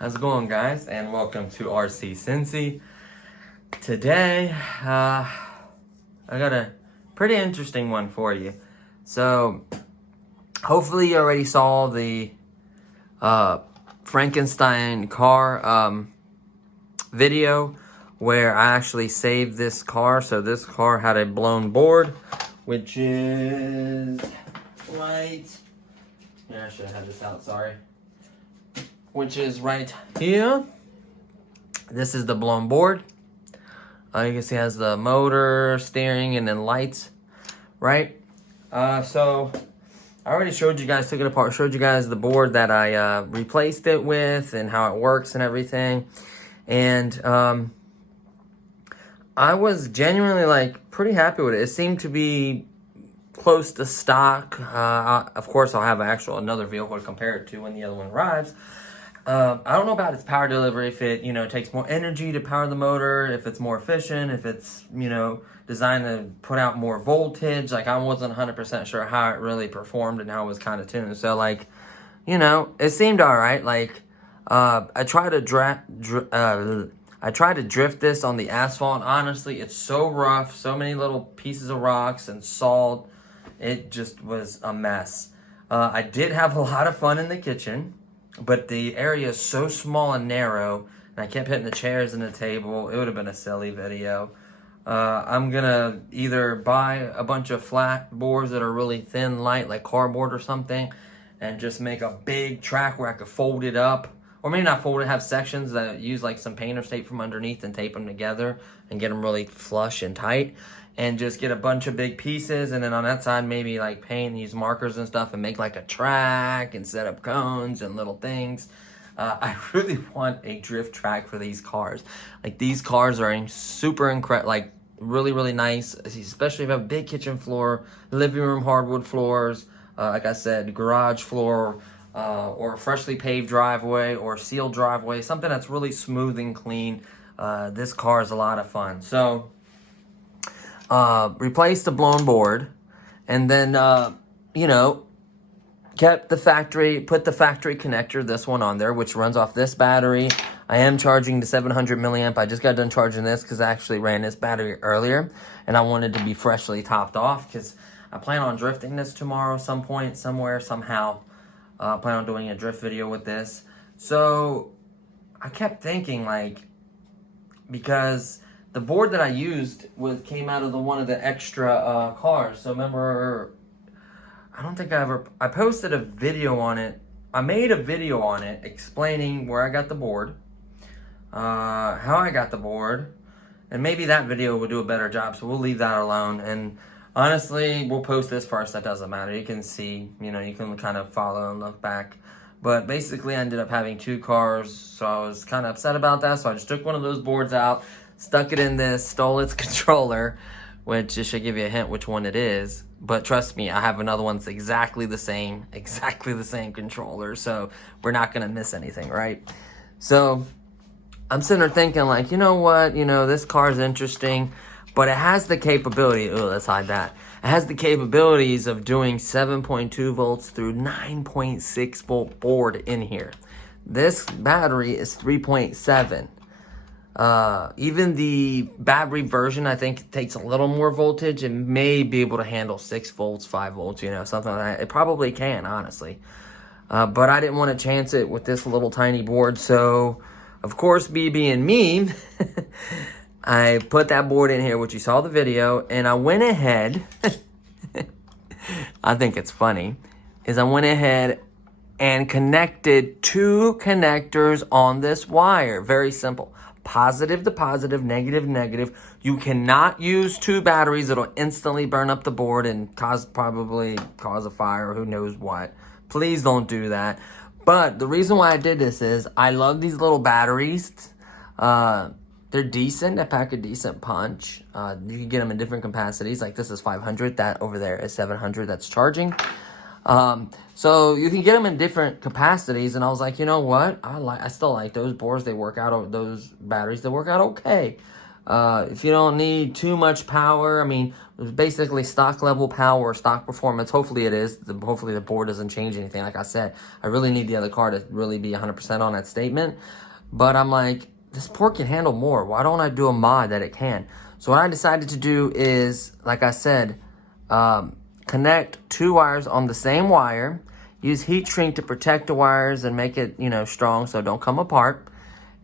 How's it going, guys? And welcome to RC Cincy. Today, I got a pretty interesting one for you. So, hopefully you already saw the Frankenstein car video where I actually saved this car. So this car had a blown board, which is right... Yeah, I should have had this out, sorry. Which is right here. This is the blown board. You can see it has the motor, steering, and then lights, right? So I already showed you guys, took it apart, showed you guys the board that I replaced it with and how it works and everything. And I was genuinely like pretty happy with it. It seemed to be close to stock. Of course, I'll have another vehicle to compare it to when the other one arrives. I don't know about its power delivery, if it, takes more energy to power the motor, if it's more efficient, if it's, designed to put out more voltage. Like, I wasn't 100% sure how it really performed and how it was kind of tuned. So, like, it seemed all right. Like, I tried to drift this on the asphalt. Honestly, it's so rough, so many little pieces of rocks and salt. It just was a mess. I did have a lot of fun in the kitchen. But the area is so small and narrow, and I kept hitting the chairs and the table. It would have been a silly video. I'm going to either buy a bunch of flat boards that are really thin, light, like cardboard or something, and just make a big track where I could fold it up. Or maybe not fold it, have sections that use like some painter's tape from underneath and tape them together and get them really flush and tight. And just get a bunch of big pieces, and then on that side maybe like paint, use markers and stuff, and make like a track and set up cones and little things. I really want a drift track for these cars. Like, these cars are super incredible, like really, really nice, especially if you have a big kitchen floor, living room hardwood floors, like I said, garage floor, or a freshly paved driveway or sealed driveway, something that's really smooth and clean. This car is a lot of fun. So replaced the blown board, and then, kept the factory, put the factory connector, this one on there, which runs off this battery. I am charging the 700 milliamp. I just got done charging this because I actually ran this battery earlier, and I wanted to be freshly topped off because I plan on drifting this tomorrow, some point, somewhere, somehow. I plan on doing a drift video with this. So I kept thinking, like, because the board that I used came out of one of the extra cars. So remember, I don't think I posted a video on it. I made a video on it explaining where I got the board, how I got the board, and maybe that video will do a better job, so we'll leave that alone. And honestly, we'll post this first, that doesn't matter. You can see, you can kind of follow and look back. But basically, I ended up having two cars, so I was kind of upset about that, so I just took one of those boards out, stuck it in this, stole its controller, which it should give you a hint which one it is. But trust me, I have another one that's exactly the same controller, so we're not going to miss anything, right? So I'm sitting there thinking, like, you know what, this car is interesting, but it has the capability, let's hide that. It has the capabilities of doing 7.2 volts through 9.6 volt board in here. This battery is 3.7. Even the battery version, I think, takes a little more voltage and may be able to handle 6 volts, 5 volts, something like that. It probably can, honestly. But I didn't want to chance it with this little tiny board. So, of course, me being me, I put that board in here, which you saw the video, and I went ahead, I think it's funny, I went ahead and connected 2 connectors on this wire. Very simple. positive to positive, negative to negative. You cannot use 2 batteries. It'll instantly burn up the board and probably cause a fire or who knows what. Please don't do that. But the reason why I did this is I love these little batteries. They're decent. They pack a decent punch. You can get them in different capacities. Like this is 500. That over there is 700. That's charging. So you can get them in different capacities. And I was like, you know what? I still like those boards. They work out. Those batteries, they work out okay. If you don't need too much power, I mean, basically stock level power, stock performance. Hopefully it is. Hopefully the board doesn't change anything. Like I said, I really need the other car to really be 100% on that statement. But I'm like, this board can handle more. Why don't I do a mod that it can? So what I decided to do is, like I said, connect 2 wires on the same wire. Use heat shrink to protect the wires and make it, you know, strong so it don't come apart.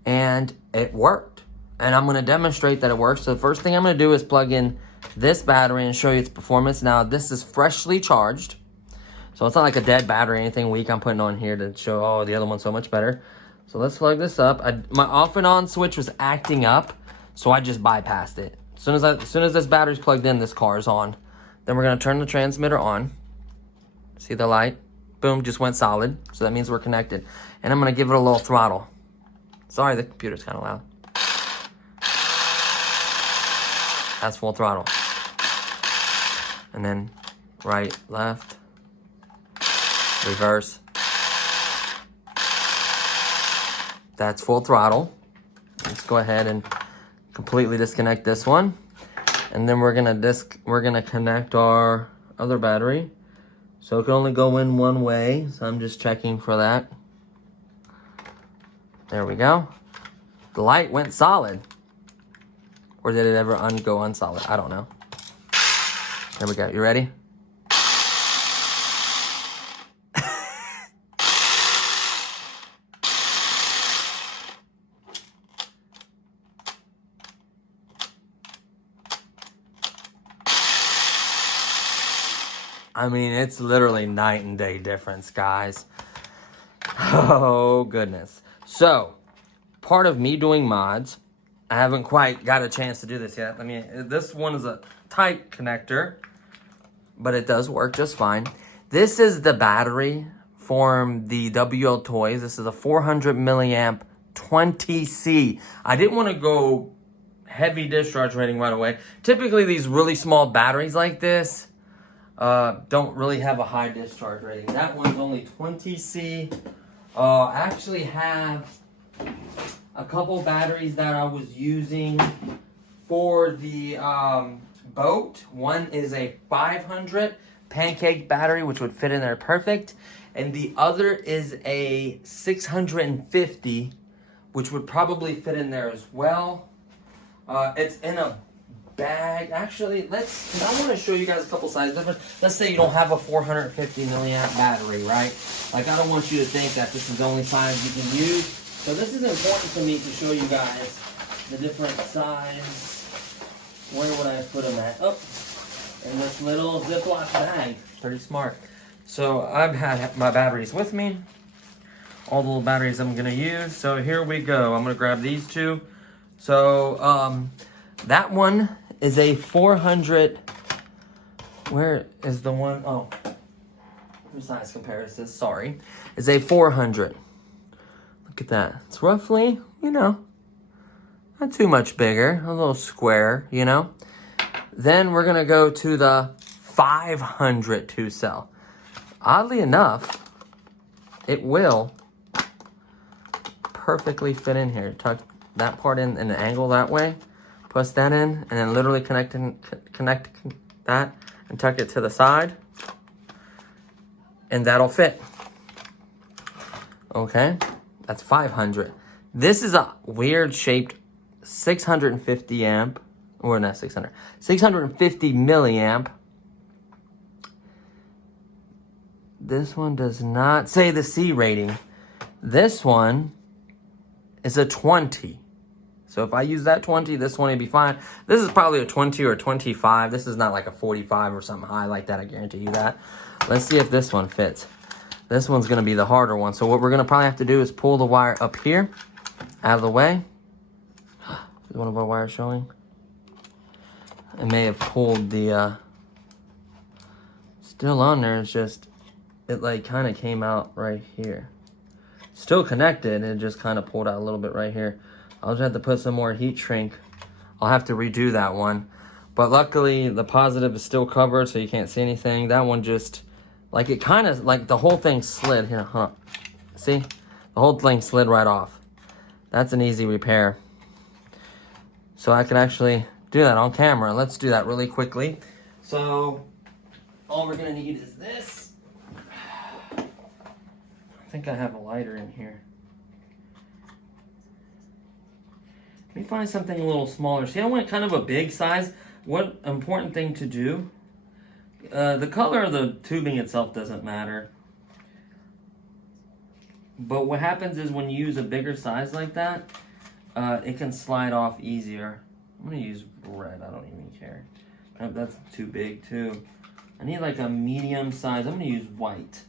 And it worked. And I'm going to demonstrate that it works. So the first thing I'm going to do is plug in this battery and show you its performance. Now, this is freshly charged. So it's not like a dead battery or anything weak I'm putting on here to show, oh, the other one's so much better. So let's plug this up. My off and on switch was acting up, so I just bypassed it. As soon as this battery's plugged in, this car is on. Then we're going to turn the transmitter on. See the light? Boom, just went solid. So that means we're connected. And I'm going to give it a little throttle. Sorry, the computer's kind of loud. That's full throttle. And then right, left, reverse. That's full throttle. Let's go ahead and completely disconnect this one. And then we're gonna connect our other battery. So it can only go in one way. So I'm just checking for that. There we go. The light went solid. Or did it ever go unsolid? I don't know. There we go. You ready? I mean, it's literally night and day difference, guys. Oh, goodness. So, part of me doing mods, I haven't quite got a chance to do this yet. This one is a tight connector, but it does work just fine. This is the battery from the WL Toys. This is a 400 milliamp 20C. I didn't want to go heavy discharge rating right away. Typically, these really small batteries like this don't really have a high discharge rating. That one's only 20C. I actually have a couple batteries that I was using for the boat. One is a 500 pancake battery, which would fit in there perfect. And the other is a 650, which would probably fit in there as well. It's in a bag. Actually, I want to show you guys a couple size differences. Let's say you don't have a 450 milliamp battery, right? Like, I don't want you to think that this is the only size you can use. So this is important to me to show you guys the different size. Where would I put them at? Oh, in this little Ziploc bag. Pretty smart. So I've had my batteries with me. All the little batteries I'm going to use. So here we go. I'm going to grab these two. So that one is a 400. Where is the one? Oh, size comparison. Sorry. Is a 400. Look at that. It's roughly, not too much bigger. A little square, Then we're going to go to the 500 2-cell. Oddly enough, it will perfectly fit in here. Tuck that part in an angle that way. Push that in, and then literally connect that and tuck it to the side. And that'll fit. Okay, that's 500. This is a weird shaped 650 amp, or not 600, 650 milliamp. This one does not say the C rating. This one is a 20. So if I use that 20, this one would be fine. This is probably a 20 or a 25. This is not like a 45 or something high like that. I guarantee you that. Let's see if this one fits. This one's going to be the harder one. So what we're going to probably have to do is pull the wire up here, out of the way. Is one of our wires showing? It may have pulled the, still on there, it's just, it like kind of came out right here. Still connected, it just kind of pulled out a little bit right here. I'll just have to put some more heat shrink. I'll have to redo that one. But luckily, the positive is still covered, so you can't see anything. That one just, like it kind of, like the whole thing slid here, huh? See? The whole thing slid right off. That's an easy repair. So I can actually do that on camera. Let's do that really quickly. So all we're gonna need is this. I think I have a lighter in here. Let me find something a little smaller. See, I went kind of a big size. What important thing to do? The color of the tubing itself doesn't matter. But what happens is when you use a bigger size like that, it can slide off easier. I'm gonna use red, I don't even care. That's too big too. I need like a medium size. I'm gonna use white.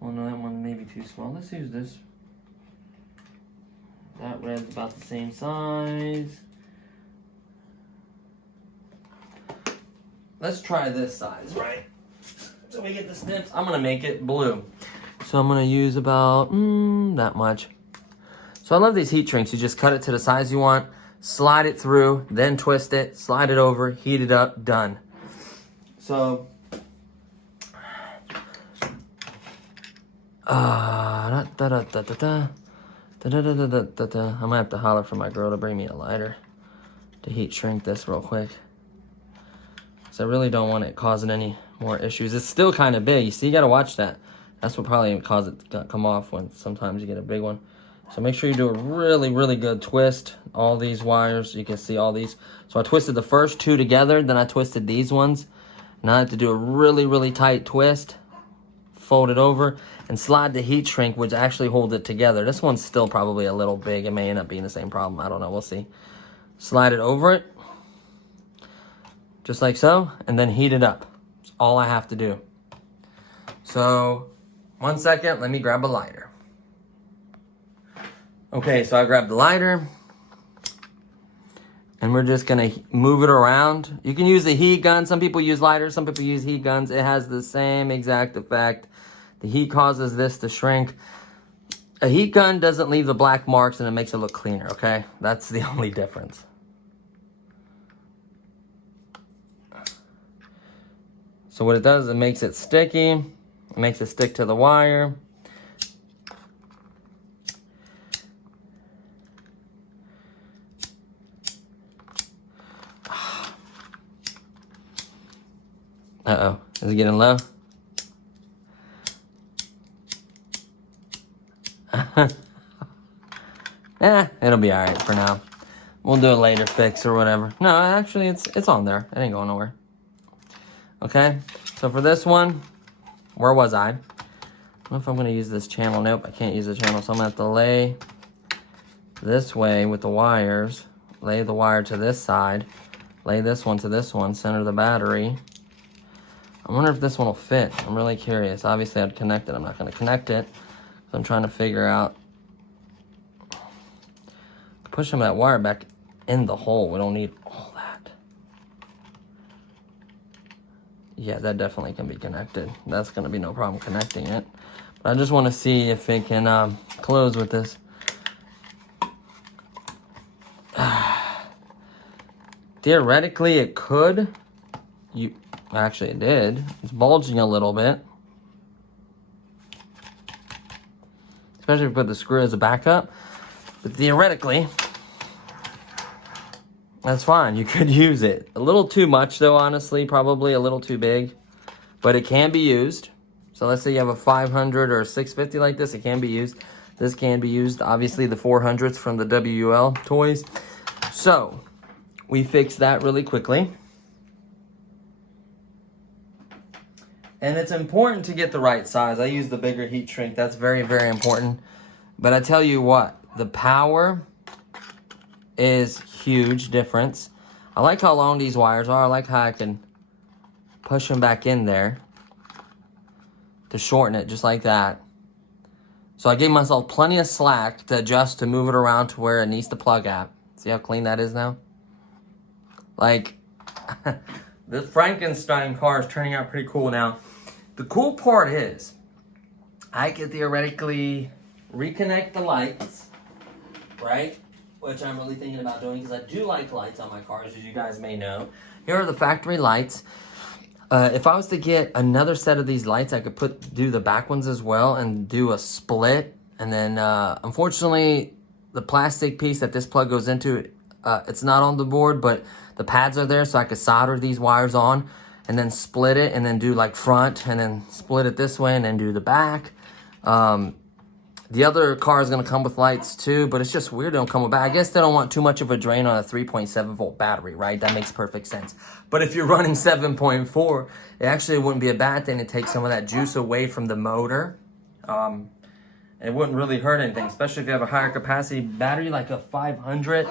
Oh no, that one may be too small. Let's use this. That red's about the same size. Let's try this size, right? So we get the snips. I'm gonna make it blue. So I'm gonna use about that much. So I love these heat shrinks. You just cut it to the size you want, slide it through, then twist it, slide it over, heat it up, done. So, I'm gonna have to holler for my girl to bring me a lighter to heat shrink this real quick. So I really don't want it causing any more issues. It's still kind of big. You see, you gotta watch that. That's what probably caused it to come off when sometimes you get a big one. So make sure you do a really, really good twist. All these wires, you can see all these. So I twisted the first two together, then I twisted these ones. Now I have to do a really, really tight twist. Fold it over and slide the heat shrink, which actually holds it together. This one's still probably a little big. It may end up being the same problem. I don't know. We'll see. Slide it over it. Just like so. And then heat it up. That's all I have to do. So, 1 second. Let me grab a lighter. Okay, so I grabbed the lighter. And we're just going to move it around. You can use a heat gun. Some people use lighters. Some people use heat guns. It has the same exact effect. The heat causes this to shrink. A heat gun doesn't leave the black marks and it makes it look cleaner, okay? That's the only difference. So what it does is it makes it sticky. It makes it stick to the wire. Uh-oh. Is it getting low? It'll be alright for now. We'll do a later fix or whatever. No, actually, it's on there. It ain't going nowhere. Okay? So for this one, where was I? I don't know if I'm going to use this channel. Nope, I can't use the channel. So I'm going to have to lay this way with the wires. Lay the wire to this side. Lay this one to this one. Center the battery. I wonder if this one will fit. I'm really curious. Obviously, I'd connect it. I'm not going to connect it. So I'm trying to figure out. Push some of that wire back in the hole. We don't need all that. Yeah, that definitely can be connected. That's going to be no problem connecting it. But I just want to see if it can close with this. Theoretically, it could. Actually, it did. It's bulging a little bit. Especially if you put the screw as a backup. But theoretically, that's fine. You could use it. A little too much, though, honestly. Probably a little too big. But it can be used. So let's say you have a 500 or a 650 like this. It can be used. This can be used. Obviously, the 400s from the WL toys. So, we fixed that really quickly. And it's important to get the right size. I use the bigger heat shrink. That's very, very important. But I tell you what, the power is huge difference. I like how long these wires are. I like how I can push them back in there to shorten it just like that. So I gave myself plenty of slack to adjust to move it around to where it needs to plug at. See how clean that is now? Like, this Frankenstein car is turning out pretty cool. Now, the cool part is, I could theoretically reconnect the lights, right? Which I'm really thinking about doing because I do like lights on my cars, as you guys may know. Here are the factory lights. If I was to get another set of these lights, I could do the back ones as well and do a split. And then, unfortunately, the plastic piece that this plug goes into, it's not on the board, but the pads are there, so I could solder these wires on and then split it and then do like front and then split it this way and then do the back. The other car is going to come with lights too, but it's just weird they don't come with back. I guess they don't want too much of a drain on a 3.7 volt battery, right? That makes perfect sense. But if you're running 7.4, it actually wouldn't be a bad thing to take some of that juice away from the motor. It wouldn't really hurt anything, especially if you have a higher capacity battery like a 500.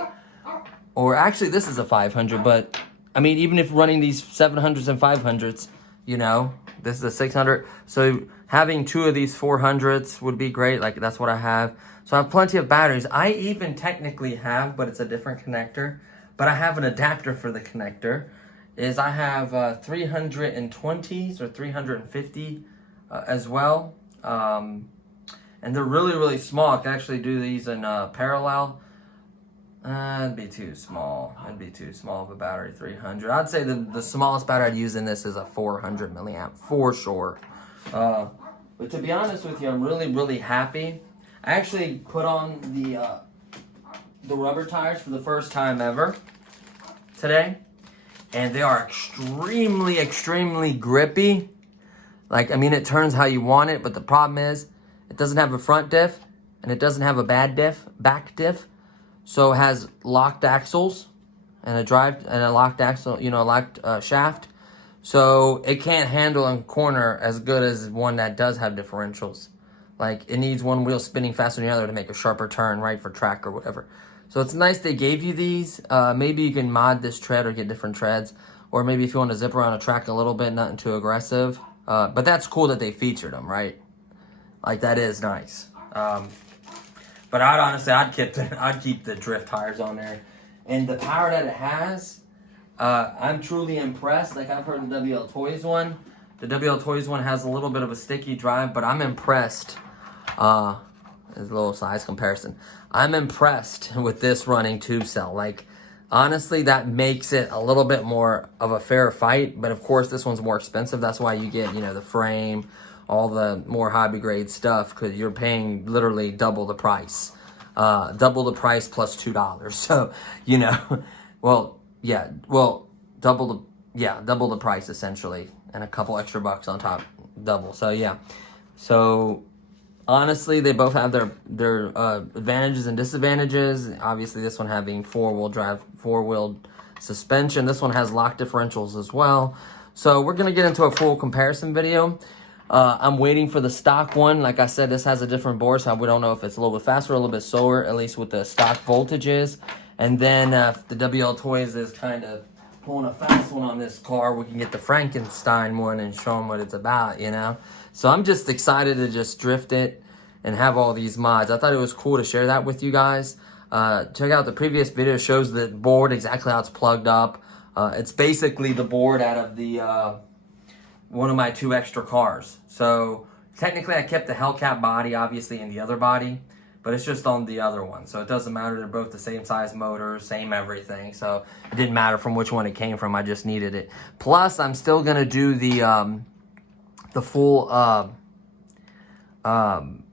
Or actually, this is a 500, but I mean, even if running these 700s and 500s, you know, this is a 600. So having two of these 400s would be great. Like, that's what I have. So I have plenty of batteries. I even technically have, but it's a different connector. But I have an adapter for the connector. I have 320s or 350 as well. And they're really, really small. I can actually do these in parallel. It'd be too small. It'd be too small of a battery, 300. I'd say the smallest battery I'd use in this is a 400 milliamp for sure. But to be honest with you, I'm really, really happy. I actually put on the rubber tires for the first time ever today. And they are extremely, extremely grippy. Like, I mean, it turns how you want it, but the problem is it doesn't have a front diff and it doesn't have a back diff. So it has locked axles and a locked axle, you know, a locked shaft. So it can't handle a corner as good as one that does have differentials. Like, it needs one wheel spinning faster than the other to make a sharper turn, right, for track or whatever. So it's nice they gave you these. Maybe you can mod this tread or get different treads. Or maybe if you want to zip around a track a little bit, nothing too aggressive. But that's cool that they featured them, right? Like, that is nice. But I'd keep the drift tires on there. And the power that it has, I'm truly impressed. Like, I've heard the WL Toys one. The WL Toys one has a little bit of a sticky drive, but I'm impressed. There's a little size comparison. I'm impressed with this running tube cell. Like, honestly, that makes it a little bit more of a fair fight. But of course, this one's more expensive. That's why you get, you know, the frame, all the more hobby grade stuff, because you're paying literally double the price. Double the price plus $2. So, you know, double the price essentially, and a couple extra bucks on top, double. So yeah. So honestly, they both have their advantages and disadvantages. Obviously, this one having four-wheel suspension. This one has lock differentials as well. So we're gonna get into a full comparison video. I'm waiting for the stock one. Like I said, this has a different board, so we don't know if it's a little bit faster or a little bit slower, at least with the stock voltages. And then if the WL Toys is kind of pulling a fast one on this car, we can get the Frankenstein one and show them what it's about, you know? So I'm just excited to just drift it and have all these mods. I thought it was cool to share that with you guys. Check out the previous video, shows the board, exactly how it's plugged up. It's basically the board out of the one of my two extra cars. So technically I kept the Hellcat body obviously in the other body, but it's just on the other one. So it doesn't matter, they're both the same size motor, same everything. So it didn't matter from which one it came from, I just needed it. Plus I'm still gonna do the full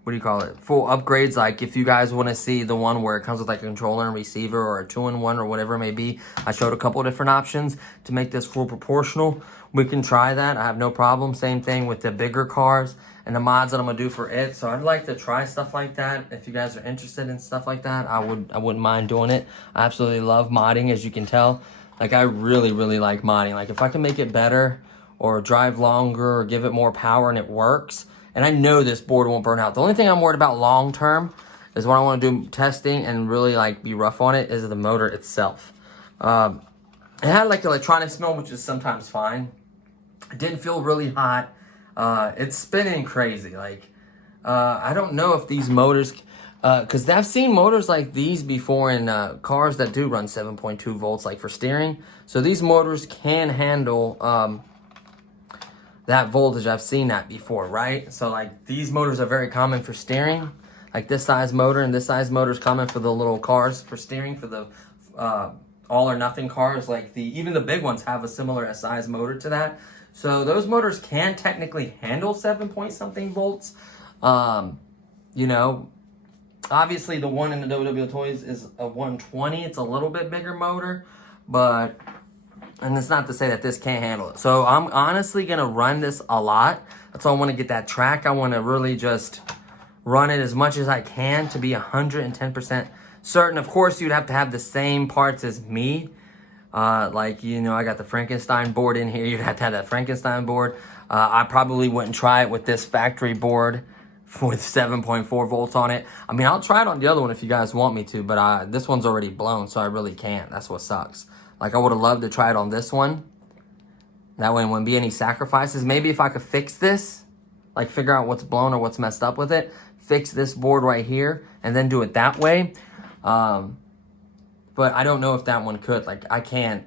what do you call it? Full upgrades. Like if you guys want to see the one where it comes with like a controller and receiver or a 2-in-1 or whatever it may be, I showed a couple of different options to make this full proportional. We can try that. I have no problem. Same thing with the bigger cars and the mods that I'm gonna do for it. So I'd like to try stuff like that. If you guys are interested in stuff like that, I wouldn't mind doing it. I absolutely love modding, as you can tell. Like I really, really like modding. Like if I can make it better or drive longer or give it more power and it works, and I know this board won't burn out. The only thing I'm worried about long term is when I want to do testing and really like be rough on it is the motor itself. It had like electronic smell, which is sometimes fine. It didn't feel really hot. It's spinning crazy. Like I don't know if these motors. Because I've seen motors like these before in cars that do run 7.2 volts, like for steering. So these motors can handle that voltage. I've seen that before, right? So like these motors are very common for steering. Like this size motor and this size motor is common for the little cars for steering, for the all or nothing cars. Like even the big ones have a similar size motor to that. So those motors can technically handle 7 point something volts. You know, obviously the one in the WW Toys is a 120. It's a little bit bigger motor, but, and it's not to say that this can't handle it. So I'm honestly gonna run this a lot. That's why I wanna get that track. I wanna really just run it as much as I can to be 110% certain. Of course, you'd have to have the same parts as me. Like, you know, I got the Frankenstein board in here. You'd have to have that Frankenstein board. I probably wouldn't try it with this factory board with 7.4 volts on it. I mean, I'll try it on the other one if you guys want me to, but this one's already blown, so I really can't. That's what sucks. Like, I would have loved to try it on this one. That way, there wouldn't be any sacrifices. Maybe if I could fix this, like figure out what's blown or what's messed up with it, fix this board right here, and then do it that way. But I don't know if that one could. Like, I can't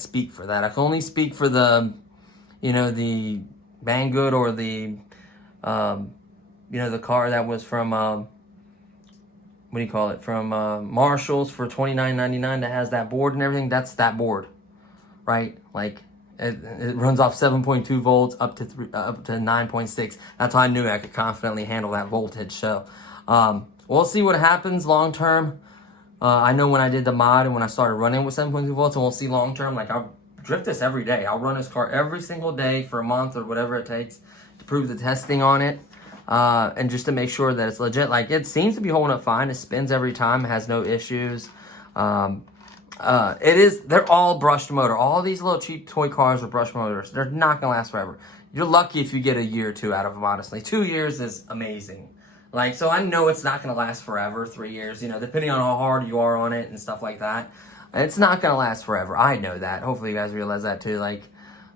speak for that. I can only speak for the, you know, the Banggood or the, you know, the car that was from, what do you call it? From Marshall's for $29.99 that has that board and everything. That's that board, right? Like, it runs off 7.2 volts up to 9.6. That's how I knew I could confidently handle that voltage. So, we'll see what happens long term. I know when I did the mod and when I started running with 7.2 volts, and we'll see long term. Like, I'll drift this every day. I'll run this car every single day for a month or whatever it takes to prove the testing on it. And just to make sure that it's legit. Like, it seems to be holding up fine. It spins every time. It has no issues. They're all brushed motor. All these little cheap toy cars with brushed motors, they're not going to last forever. You're lucky if you get a year or two out of them, honestly. 2 years is amazing. Like, so I know it's not going to last forever, 3 years, you know, depending on how hard you are on it and stuff like that. It's not going to last forever. I know that. Hopefully you guys realize that too. Like,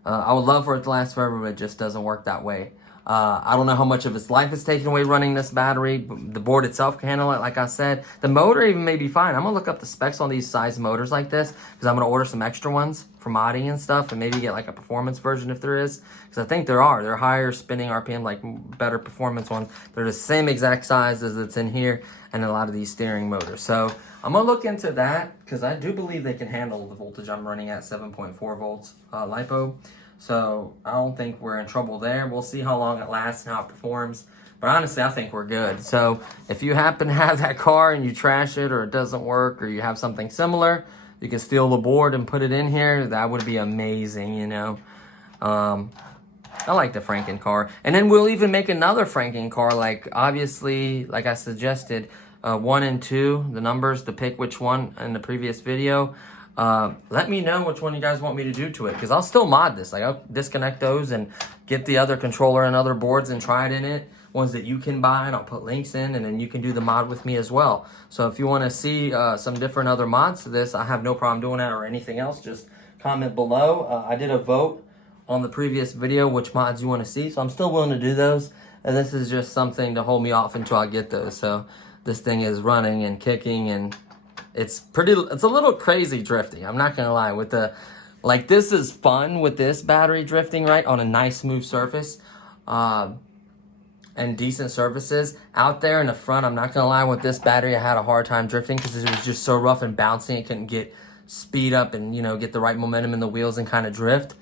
I would love for it to last forever, but it just doesn't work that way. I don't know how much of its life is taken away running this battery. The board itself can handle it, like I said. The motor even may be fine. I'm going to look up the specs on these size motors like this, because I'm going to order some extra ones for modding and stuff, and maybe get like a performance version if there is. Because I think there are. They're higher spinning RPM, like better performance ones. They're the same exact size as it's in here, and a lot of these steering motors. So I'm going to look into that, because I do believe they can handle the voltage I'm running at, 7.4 volts LiPo. So I don't think we're in trouble there. We'll see how long it lasts and how it performs. But honestly, I think we're good. So if you happen to have that car and you trash it or it doesn't work or you have something similar, you can steal the board and put it in here. That would be amazing, you know. I like the Franken car. And then we'll even make another Franken car. Like, obviously, like I suggested, 1 and 2, the numbers, to pick which one in the previous video. Let me know which one you guys want me to do to it, because I'll still mod this. Like, I'll disconnect those and get the other controller and other boards and try it in it. Ones that you can buy, and I'll put links in, and then you can do the mod with me as well. So if you want to see some different other mods to this, I have no problem doing that, or anything else. Just comment below. I did a vote on the previous video which mods you want to see, so I'm still willing to do those. And this is just something to hold me off until I get those. So this thing is running and kicking, and it's a little crazy drifting. I'm not gonna lie. With the, like, this is fun with this battery drifting, right, on a nice smooth surface, and decent surfaces. Out there in the front, I'm not gonna lie, with this battery, I had a hard time drifting because it was just so rough and bouncy. It couldn't get speed up and, you know, get the right momentum in the wheels and kind of drift.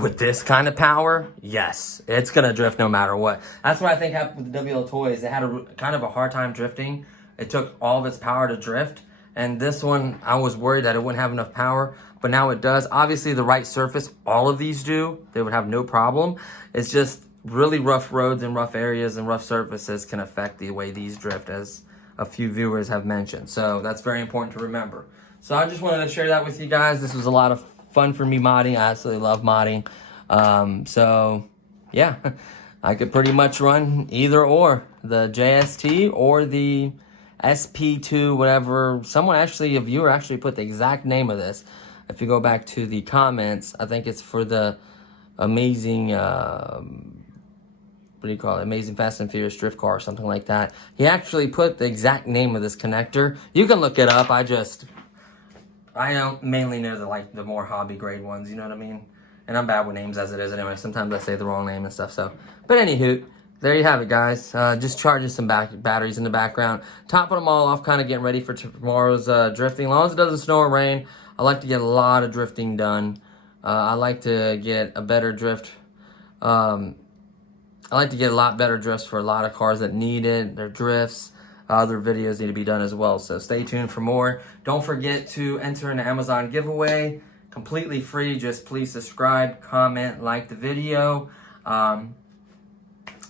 With this kind of power, yes, it's gonna drift no matter what. That's what I think happened with the WL Toys. It had kind of a hard time drifting. It took all of its power to drift. And this one, I was worried that it wouldn't have enough power, but now it does. Obviously, the right surface, all of these do. They would have no problem. It's just really rough roads and rough areas and rough surfaces can affect the way these drift, as a few viewers have mentioned. So that's very important to remember. So I just wanted to share that with you guys. This was a lot of fun for me modding. I absolutely love modding. So, yeah, I could pretty much run either or, the JST or the SP2, whatever. Someone actually, a viewer actually put the exact name of this. If you go back to the comments, I think it's for the amazing, what do you call it? Amazing Fast and Furious drift car or something like that. He actually put the exact name of this connector. You can look it up. I don't mainly know the more hobby grade ones, you know what I mean? And I'm bad with names as it is anyway. Sometimes I say the wrong name and stuff. So, but anywho, there you have it, guys. Just charging some batteries in the background, topping them all off, kind of getting ready for tomorrow's drifting. As long as it doesn't snow or rain, I like to get a lot of drifting done. I like to get a better drift. I like to get a lot better drifts for a lot of cars that need it. Their drifts. Other videos need to be done as well. So stay tuned for more. Don't forget to enter an Amazon giveaway. Completely free. Just please subscribe, comment, like the video.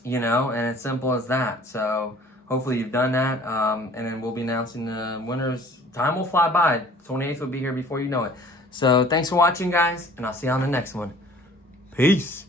You know, and it's simple as that. So hopefully you've done that. And then we'll be announcing the winners. Time will fly by. 28th will be here before you know it. So thanks for watching, guys, and I'll see you on the next one. Peace.